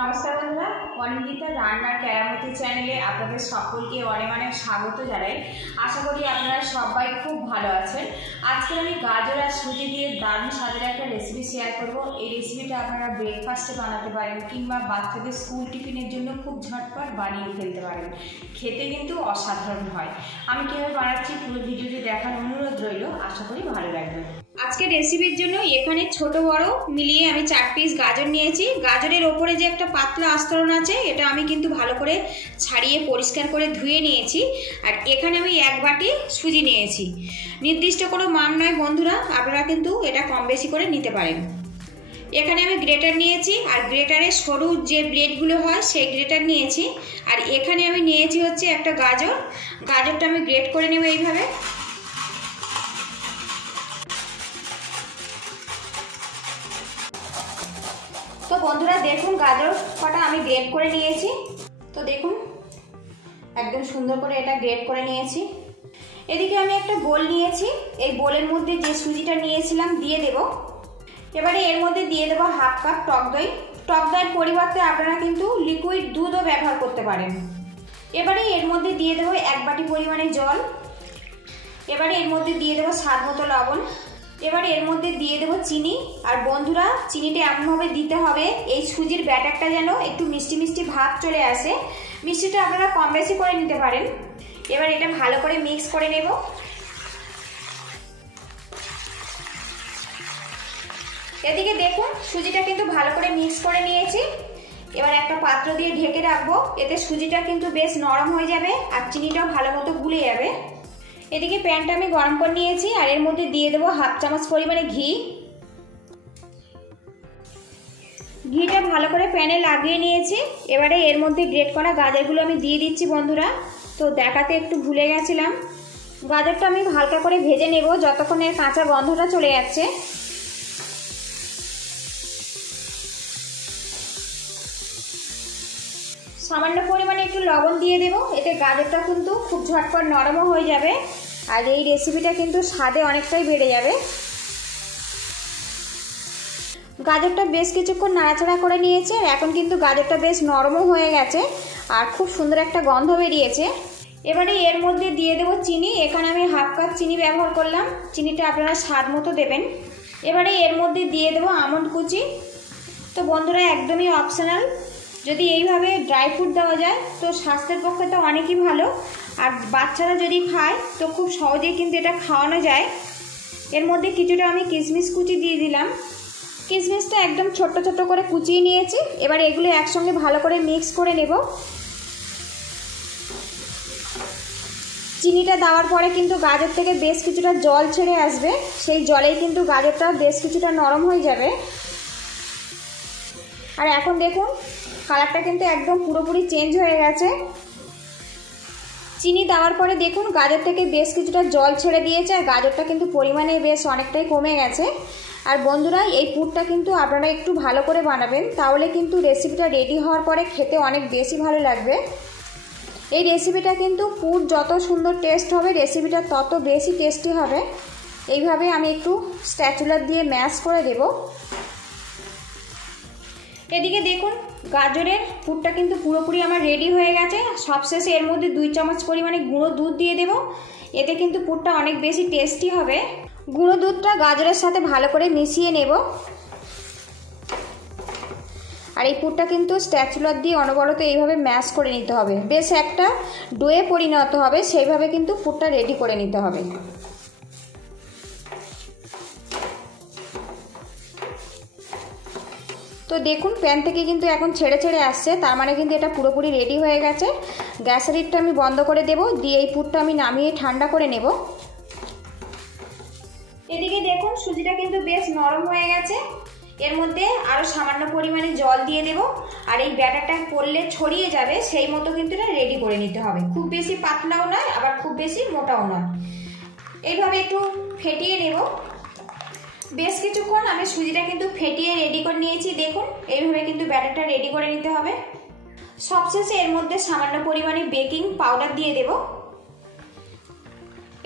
নমস্কার বন্ধুরা, অনিন্দিতা রান্নার কেরামতি চ্যানেলে আপনাদের সকলকে অনেক অনেক স্বাগত জানাই। আশা করি আপনারা সবাই খুব ভালো আছেন। আজকে আমি গাজর আর সুজি দিয়ে দারুণ স্বাদের একটা রেসিপি শেয়ার করব। এই রেসিপিটা আপনারা ব্রেকফাস্টে বানাতে পারেন কিংবা বাচ্চাদের স্কুল টিফিনের জন্য খুব ঝটপট বানিয়ে ফেলতে পারেন। খেতে কিন্তু অসাধারণ হয়। আমি কীভাবে বানাচ্ছি পুরো ভিডিওটি দেখার অনুরোধ রইল, আশা করি ভালো লাগবে। আজকে রেসিপির জন্য এখানে ছোট বড় মিলিয়ে আমি 4 পিস গাজর নিয়েছি। গাজরের ওপরে যে একটা পাতলা আস্তরণ আছে এটা আমি কিন্তু ভালো করে ছাড়িয়ে পরিষ্কার করে ধুয়ে নিয়েছি। আর এখানে আমি 1 বাটি সুজি নিয়েছি। নির্দিষ্ট কোনো মাপ নয় বন্ধুরা, আপনারা কিন্তু এটা কম বেশি করে নিতে পারেন। এখানে আমি গ্রেটার নিয়েছি, আর গ্রেটারের সরু যে ব্লেডগুলো হয় সেই গ্রেটার নিয়েছি। আর এখানে আমি নিয়েছি হচ্ছে একটা গাজরটা আমি গ্রেট করে নেব এইভাবে। তো বন্ধুরা দেখুন, গাজর কটা আমি গ্রেট করে নিয়েছি। তো দেখুন একদম সুন্দর করে এটা গ্রেট করে নিয়েছি। এদিকে আমি একটা বোল নিয়েছি, এই বোলের মধ্যে যে সুজিটা নিয়েছিলাম দিয়ে দেব। এবারে এর মধ্যে দিয়ে দেবো 1/2 কাপ টক দই। টক দইয়ের পরিবর্তে আপনারা কিন্তু লিকুইড দুধও ব্যবহার করতে পারেন। এবারে এর মধ্যে দিয়ে দেবো 1 বাটি পরিমাণে জল। এবারে এর মধ্যে দিয়ে দেবো স্বাদ মতো লবণ। এবারে এর মধ্যে দিয়ে দেবো চিনি। আর বন্ধুরা চিনিটা এমনভাবে দিতে হবে এই সুজির ব্যাটারটা যেন একটু মিষ্টি মিষ্টি ভাব চলে আসে। মিষ্টিটা আপনারা কম বেশি করে নিতে পারেন। এবার এটা ভালো করে মিক্স করে নেব। এদিকে দেখুন সুজিটা কিন্তু ভালো করে মিক্স করে নিয়েছি। এবার একটা পাত্র দিয়ে ঢেকে রাখবো, এতে সুজিটা কিন্তু বেশ নরম হয়ে যাবে আর চিনিটাও ভালো মতো গুলে যাবে। এদিকে প্যানটা আমি গরম করে নিয়েছি, আর এর মধ্যে দিয়ে দেবো 1/2 চামচ পরিমাণে ঘি। ঘিটা ভালো করে প্যানে লাগিয়ে নিয়েছি। এবারে এর মধ্যে গ্রেট করা গাজরগুলো আমি দিয়ে দিচ্ছি বন্ধুরা। তো দেখাতে একটু ভুলে গেছিলাম, গাজরটা আমি হালকা করে ভেজে নেব যতক্ষণ এর কাঁচা গন্ধটা চলে যাচ্ছে। সামান্য পরিমাণে একটু লবণ দিয়ে দেব, এতে গাজরটা কিন্তু খুব ঝটপট নরমও হয়ে যাবে আর এই রেসিপিটা কিন্তু স্বাদে অনেকটাই বেড়ে যাবে। গাজরটা বেশ কিছুক্ষণ নাড়াচাড়া করে নিয়েছে, আর এখন কিন্তু গাজরটা বেশ নরমও হয়ে গেছে আর খুব সুন্দর একটা গন্ধ বেরিয়েছে। এবারে এর মধ্যে দিয়ে দেবো চিনি। এখানে আমি 1/2 কাপ চিনি ব্যবহার করলাম, চিনিটা আপনারা স্বাদ মতো দেবেন। এবারে এর মধ্যে দিয়ে দেবো আমন্ড কুচি। তো বন্ধুরা একদমই অপশনাল, যদি এইভাবে ড্রাই ফ্রুট দেওয়া যায় তো স্বাস্থ্যের পক্ষে তো অনেকই ভালো, আর বাচ্চারা যদি খায় তো খুব সহজেই কিন্তু এটা খাওয়ানো যায়। এর মধ্যে কিছুটা আমি কিশমিশ কুচি দিয়ে দিলাম। কিশমিশটা একদম ছোট্ট ছোট্ট করে কুচিয়ে নিয়েছি। এবার এগুলো একসঙ্গে ভালো করে মিক্স করে নেব। চিনিটা দেওয়ার পরে কিন্তু গাজর থেকে বেশ কিছুটা জল ছেড়ে আসবে, সেই জলেই কিন্তু গাজরটা বেশ কিছুটা নরম হয়ে যাবে। আর এখন দেখুন কালারটা কিন্তু একদম পুরোপুরি চেঞ্জ হয়ে গেছে। চিনি দেওয়ার পরে দেখুন গাজর থেকে বেশ কিছুটা জল ছেড়ে দিয়েছে, আর গাজরটা কিন্তু পরিমাণে বেশ অনেকটাই কমে গেছে। আর বন্ধুরা এই পুরটা কিন্তু আপনারা একটু ভালো করে বানাবেন, তাহলে কিন্তু রেসিপিটা রেডি হওয়ার পরে খেতে অনেক বেশি ভালো লাগবে। এই রেসিপিটা কিন্তু পুর যত সুন্দর টেস্ট হবে রেসিপিটা তত বেশি টেস্টি হবে। এইভাবে আমি একটু স্প্যাচুলার দিয়ে ম্যাশ করে দেব। এদিকে দেখুন গাজরের পুরটা কিন্তু পুরোপুরি আমার রেডি হয়ে গেছে। সবশেষে এর মধ্যে 2 চামচ পরিমাণে গুঁড়ো দুধ দিয়ে দেব, এতে কিন্তু পুরটা অনেক বেশি টেস্টি হবে। গুঁড়ো দুধটা গাজরের সাথে ভালো করে মিশিয়ে নেব। আর এই পুরটা কিন্তু স্প্যাচুলার দিয়ে অনবরত এইভাবে ম্যাশ করে নিতে হবে, বেশ একটা ডোয়ে পরিণত হবে সেইভাবে কিন্তু পুরটা রেডি করে নিতে হবে। তো দেখুন প্যান থেকে কিন্তু এখন ছেড়ে ছেড়ে আসছে, তার মানে কিন্তু এটা পুরোপুরি রেডি হয়ে গেছে। গ্যাসের হিটটা আমি বন্ধ করে দেব, দিয়ে এই পুরটা আমি নামিয়ে ঠান্ডা করে নেব। এদিকে দেখুন সুজিটা কিন্তু বেশ নরম হয়ে গেছে। এর মধ্যে আরও সামান্য পরিমাণে জল দিয়ে দেব, আর এই ব্যাটারটা করলে ছড়িয়ে যাবে সেই মতো কিন্তু এটা রেডি করে নিতে হবে। খুব বেশি পাতলাও নয় আবার খুব বেশি মোটাও নয়, এইভাবে একটু ফেটিয়ে নেব। বেশ কিছুক্ষণ আমি সুজিটা কিন্তু ফেটিয়ে রেডি করে নিয়েছি। দেখুন এইভাবে কিন্তু ব্যাটারটা রেডি করে নিতে হবে। সবশেষে এর মধ্যে সামান্য পরিমাণে বেকিং পাউডার দিয়ে দেব।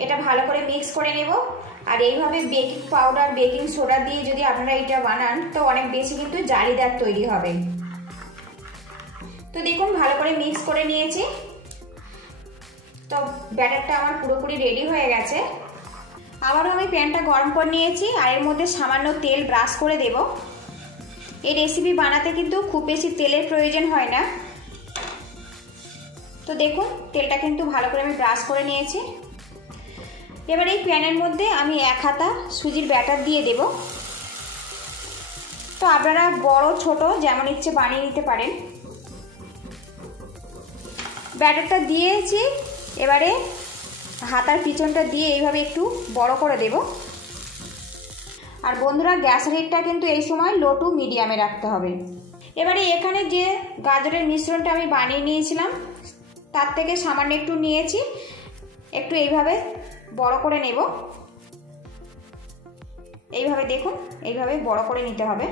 এটা ভালো করে মিক্স করে নেব। আর এইভাবে বেকিং পাউডার বেকিং সোডা দিয়ে যদি আপনারা এটা বানান তো অনেক বেশি কিন্তু জালিদার তৈরি হবে। তো দেখুন ভালো করে মিক্স করে নিয়েছি। তো ব্যাটারটা আমার পুরোপুরি রেডি হয়ে গেছে। আবারও আমি প্যানটা গরম করে নিয়েছি আর এর মধ্যে সামান্য তেল ব্রাশ করে দেব। এই রেসিপি বানাতে কিন্তু খুব বেশি তেলের প্রয়োজন হয় না। তো দেখুন তেলটা কিন্তু ভালো করে আমি ব্রাশ করে নিয়েছি। এবার এই প্যানের মধ্যে আমি 1 হাতা সুজির ব্যাটার দিয়ে দেব। তো আপনারা বড় ছোট যেমন ইচ্ছে বানিয়ে নিতে পারেন। ব্যাটারটা দিয়েছি, এবারে হাতার পিছনটা দিয়ে এইভাবে একটু বড় করে দেব। আর বন্ধুরা গ্যাসের হিটটা কিন্তু এই সময় লো টু মিডিয়ামে রাখতে হবে। এবারে এখানে যে গাজরের মিশ্রণটা আমি বানিয়ে নিয়েছিলাম তার থেকে সামান্য একটু নিয়েছি, একটু এইভাবে বড় করে নেব। এইভাবে দেখুন এইভাবে বড় করে নিতে হবে।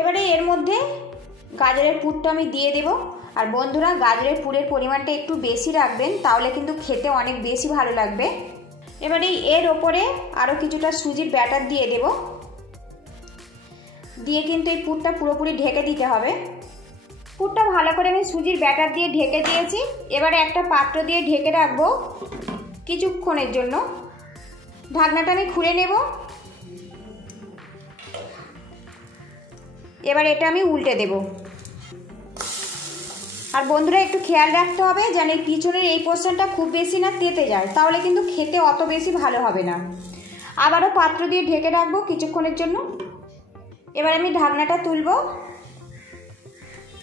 এবারে এর মধ্যে গাজরের পুরটা আমি দিয়ে দেব। আর বন্ধুরা গাজরের পুরের পরিমাণটা একটু বেশি রাখবেন, তাহলে কিন্তু খেতে অনেক বেশি ভালো লাগবে। এবারে এর ওপরে আরও কিছুটা সুজির ব্যাটার দিয়ে দেব, দিয়ে কিন্তু এই পুরটা পুরোপুরি ঢেকে দিতে হবে। পুরটা ভালো করে আমি সুজির ব্যাটার দিয়ে ঢেকে দিয়েছি। এবারে একটা পাত্র দিয়ে ঢেকে রাখবো কিছুক্ষণের জন্য। ঢাকনাটা আমি খুলে নেব। এবার এটা আমি উল্টে দেব। আর বন্ধুরা একটু খেয়াল রাখতে হবে যেন এই পিছনের এই পোর্শনটা খুব বেশি না তেতে যায়, তাহলে কিন্তু খেতে অত বেশি ভালো হবে না। আবারও পাত্র দিয়ে ঢেকে রাখবো কিছুক্ষণের জন্য। এবার আমি ঢাকনাটা তুলব।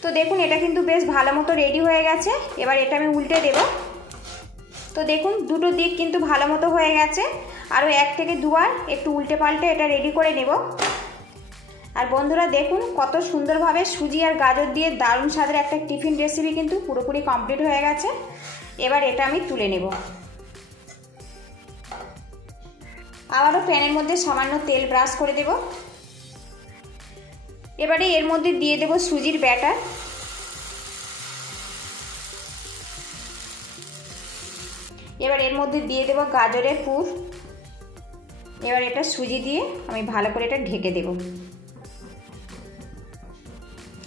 তো দেখুন এটা কিন্তু বেশ ভালো মতো রেডি হয়ে গেছে। এবার এটা আমি উল্টে দেব। তো দেখুন দুটো দিক কিন্তু ভালো মতো হয়ে গেছে। আরও 1 থেকে 2 বার একটু উল্টে পাল্টে এটা রেডি করে নেব। আর বন্ধুরা দেখুন কত সুন্দরভাবে সুজি আর গাজর দিয়ে দারুণ স্বাদের একটা টিফিন রেসিপি কিন্তু পুরোপুরি কমপ্লিট হয়ে গেছে। এবার এটা আমি তুলে নেব। আবারও প্যানের মধ্যে সামান্য তেল ব্রাশ করে দেব। এবারে এর মধ্যে দিয়ে দেব সুজির ব্যাটার। এবার এর মধ্যে দিয়ে দেব গাজরের পুর। এবার এটা সুজি দিয়ে আমি ভালো করে এটা ঢেকে দেব।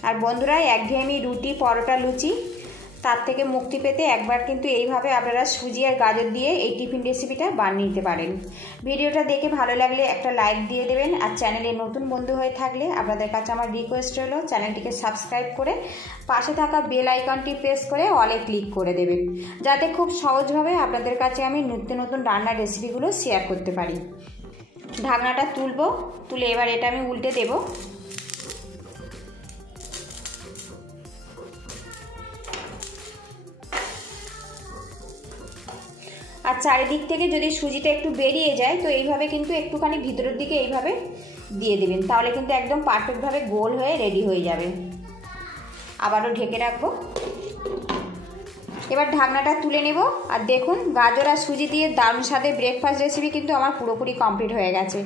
আর বন্ধুরা একঘেয়েমি রুটি পরোটা লুচি তার থেকে মুক্তি পেতে একবার কিন্তু এইভাবে আপনারা সুজি আর গাজর দিয়ে এই টিফিন রেসিপিটা বানিয়ে নিতে পারেন। ভিডিওটা দেখে ভালো লাগলে একটা লাইক দিয়ে দেবেন। আর চ্যানেলে নতুন বন্ধু হয়ে থাকলে আপনাদের কাছে আমার রিকোয়েস্ট হলো চ্যানেলটিকে সাবস্ক্রাইব করে পাশে থাকা বেল আইকনটি প্রেস করে অলে ক্লিক করে দেবেন, যাতে খুব সহজভাবে আপনাদের কাছে আমি নিত্য নতুন রান্নার রেসিপিগুলো শেয়ার করতে পারি। ঢাকনাটা তুলব, তুলে এবার এটা আমি উল্টে দেব। আর চারিদিক থেকে যদি সুজিটা একটু বেরিয়ে যায় তো এইভাবে কিন্তু একটুখানি ভিতরের দিকে এইভাবে দিয়ে দেবেন, তাহলে কিন্তু একদম পারফেক্টভাবে গোল হয়ে রেডি হয়ে যাবে। আবারও ঢেকে রাখবো। এবার ঢাকনাটা তুলে নেব। আর দেখুন গাজর আর সুজি দিয়ে দারুণ স্বাদের ব্রেকফাস্ট রেসিপি কিন্তু আমার পুরোপুরি কমপ্লিট হয়ে গেছে।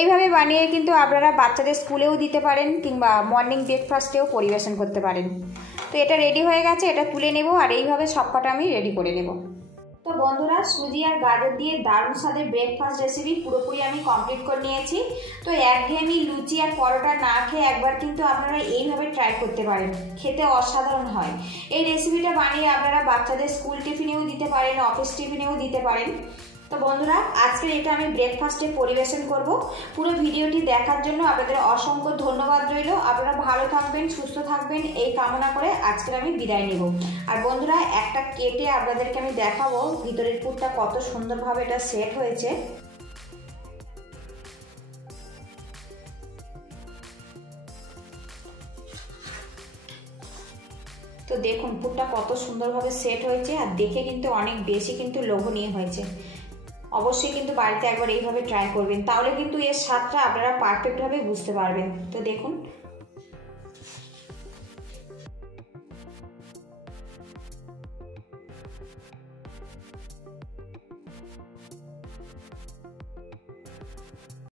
এইভাবে বানিয়ে কিন্তু আপনারা বাচ্চাদের স্কুলেও দিতে পারেন কিংবা মর্নিং ব্রেকফাস্টেও পরিবেশন করতে পারেন। তো এটা রেডি হয়ে গেছে, এটা তুলে নেব। আর এইভাবে সবকটা আমি রেডি করে নেব। তো বন্ধুরা সুজি আর গাজর দিয়ে দারুণ স্বাদের ব্রেকফাস্ট রেসিপি পুরোপুরি আমি কমপ্লিট করে নিয়েছি। তো একঘেয়েমি লুচি আর পরোটা না খেয়ে একবার কিন্তু আপনারা এইভাবে ট্রাই করতে পারেন, খেতে অসাধারণ হয়। এই রেসিপিটা বানিয়ে আপনারা বাচ্চাদের স্কুল টিফিনেও দিতে পারেন, অফিস টিফিনেও দিতে পারেন। তো বন্ধুরা আজকের এটা আমি ব্রেকফাস্টে পরিবেশন করব। পুরো ভিডিওটি দেখার জন্য আপনাদের অসংখ্য ধন্যবাদ রইল। আপনারা ভালো থাকবেন, সুস্থ থাকবেন এই কামনা করে আজকের আমি বিদায় নেব। আর বন্ধুরা একটা কেটে আপনাদেরকে আমি দেখাবো ভিতরের পুরটা কত সুন্দরভাবে এটা সেট হয়েছে। তো দেখুন পুরটা কত সুন্দরভাবে সেট হয়েছে আর দেখে কিন্তু অনেক বেশি কিন্তু লোভনীয় হয়েছে। অবশ্যই কিন্তু বাড়িতে একবার এইভাবে ট্রাই করবেন, তাহলে কিন্তু এর স্বাদটা আপনারা পারফেক্টভাবে বুঝতে পারবেন। তো দেখুন